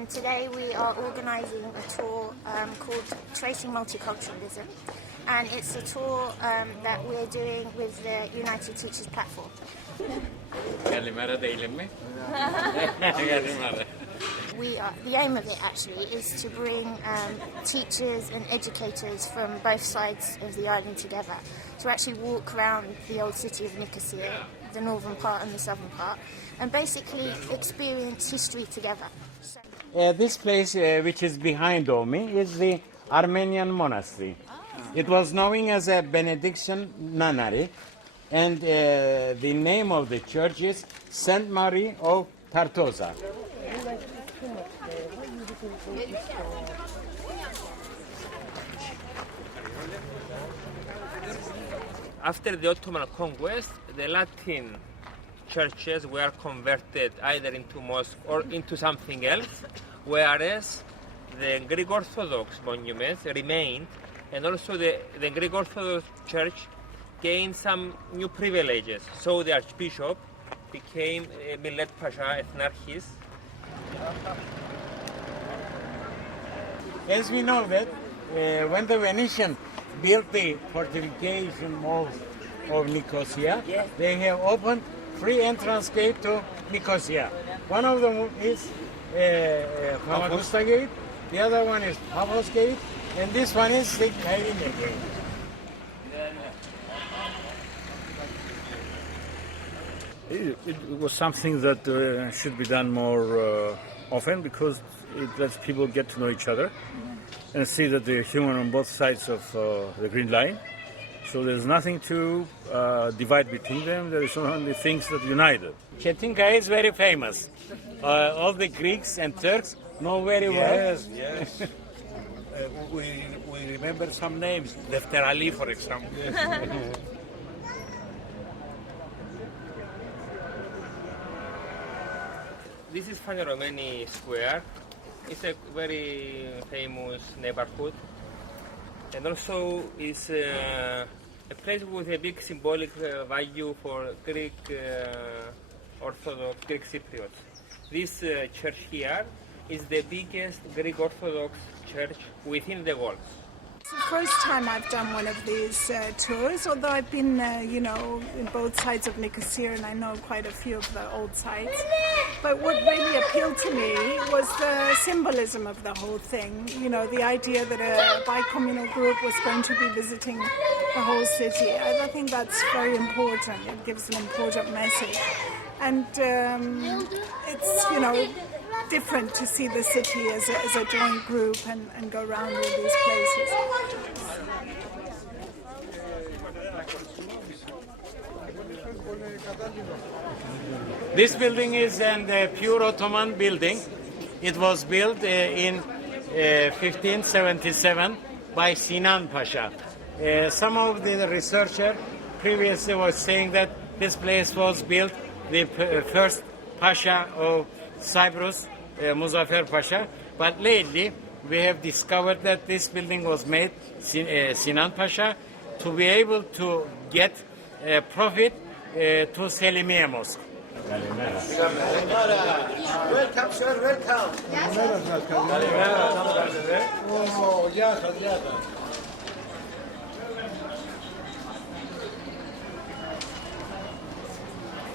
And today we are organising a tour called Tracing Multiculturalism, and it's a tour that we're doing with the United Teachers Platform. The aim of it actually is to bring teachers and educators from both sides of the island together to actually walk around the old city of Nicosia, the northern part and the southern part, and basically experience history together. This place which is behind of me is the Armenian monastery. It was known as a Benediction nunnery, and the name of the church is Saint Mary of Tartosa. After the Ottoman conquest, the Latin churches were converted either into mosque or into something else, whereas the Greek Orthodox monuments remained, and also the Greek Orthodox Church gained some new privileges. So the Archbishop became Millet Pasha Ethnarchis. As we know that when the Venetians built the fortification walls of Nicosia, they have opened free entrance gate to Nicosia. One of them is Famagusta Gate, the other one is Paphos Gate, and this one is the Kyrene Gate. It was something that should be done more often, because it lets people get to know each other and see that they're human on both sides of the Green Line. So there's nothing to divide between them. There is only things that unite them. Chetinka is very famous. All the Greeks and Turks know very well. Yes. We remember some names. Defter Ali, for example. This is Fani Romani Square. It's a very famous neighborhood, and also is a place with a big symbolic value for Greek Orthodox Greek Cypriots. This church here is the biggest Greek Orthodox church within the walls. It's the first time I've done one of these tours, although I've been, in both sides of Nicosia, and I know quite a few of the old sites. But what really appealed to me was the symbolism of the whole thing. The idea that a bi-communal group was going to be visiting the whole city. I think that's very important. It gives an important message. And it's, different to see the city as a joint group and go around all these places. This building is a pure Ottoman building. It was built in 1577 by Sinan Pasha. Some of the researchers previously was saying that this place was built the first Pasha of Cyprus, Muzaffer Pasha, but lately we have discovered that this building was made Sinan Pasha to be able to get profit to Selimiye Mosque. Welcome, sir, welcome.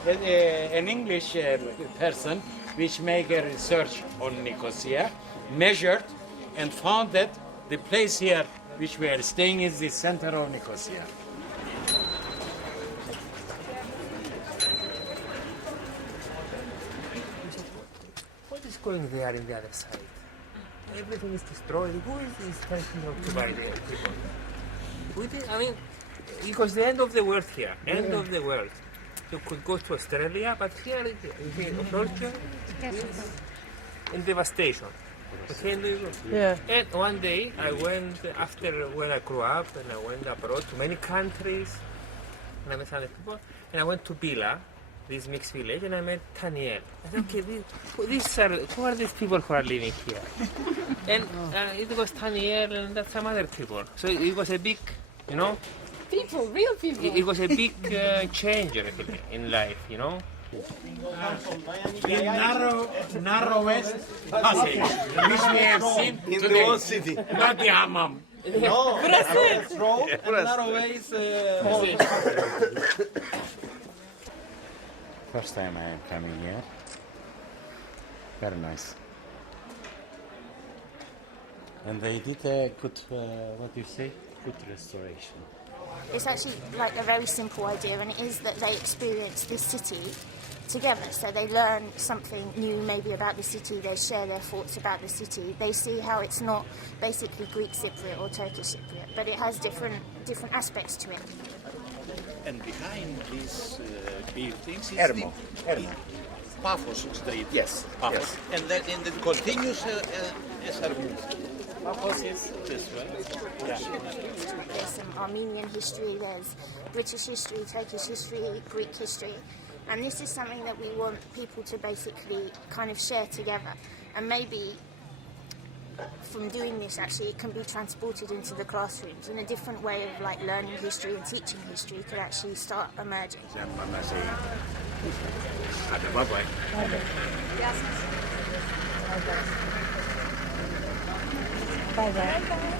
An English person which make a research on Nicosia measured and found that the place here which we are staying is the center of Nicosia. What is going there in the other side? Everything is destroyed. Who is trying to occupy the people? It was the end of the world here. End of the world. You could go to Australia, but here the culture is in devastation. Okay, Yeah. And one day I went, after when I grew up, and I went abroad to many countries, and I met other people, and I went to Bila, this mixed village, and I met Taniel. I said, okay, who are these people who are living here? And it was Taniel and some other people. So it was a big, People, real people. it was a big change really, in life, The narrowest passage which we have seen In today. the whole city. Not the hammam. First time I am coming here. Very nice. And they did a good, what do you say? Good restoration. It's actually like a very simple idea, and it is that they experience this city together. So they learn something new maybe about the city, they share their thoughts about the city, they see how it's not basically Greek Cypriot or Turkish Cypriot, but it has different aspects to it. And behind these buildings is Ermo. the Paphos Street. Yes. Paphos. Yes. And then it continues Esarmou. Paphos is this way. Yeah. There's some Armenian history, there's British history, Turkish history, Greek history, and this is something that we want people to basically kind of share together. And maybe from doing this, actually, it can be transported into the classrooms, and a different way of like learning history and teaching history could actually start emerging. Bye-bye. Bye bye.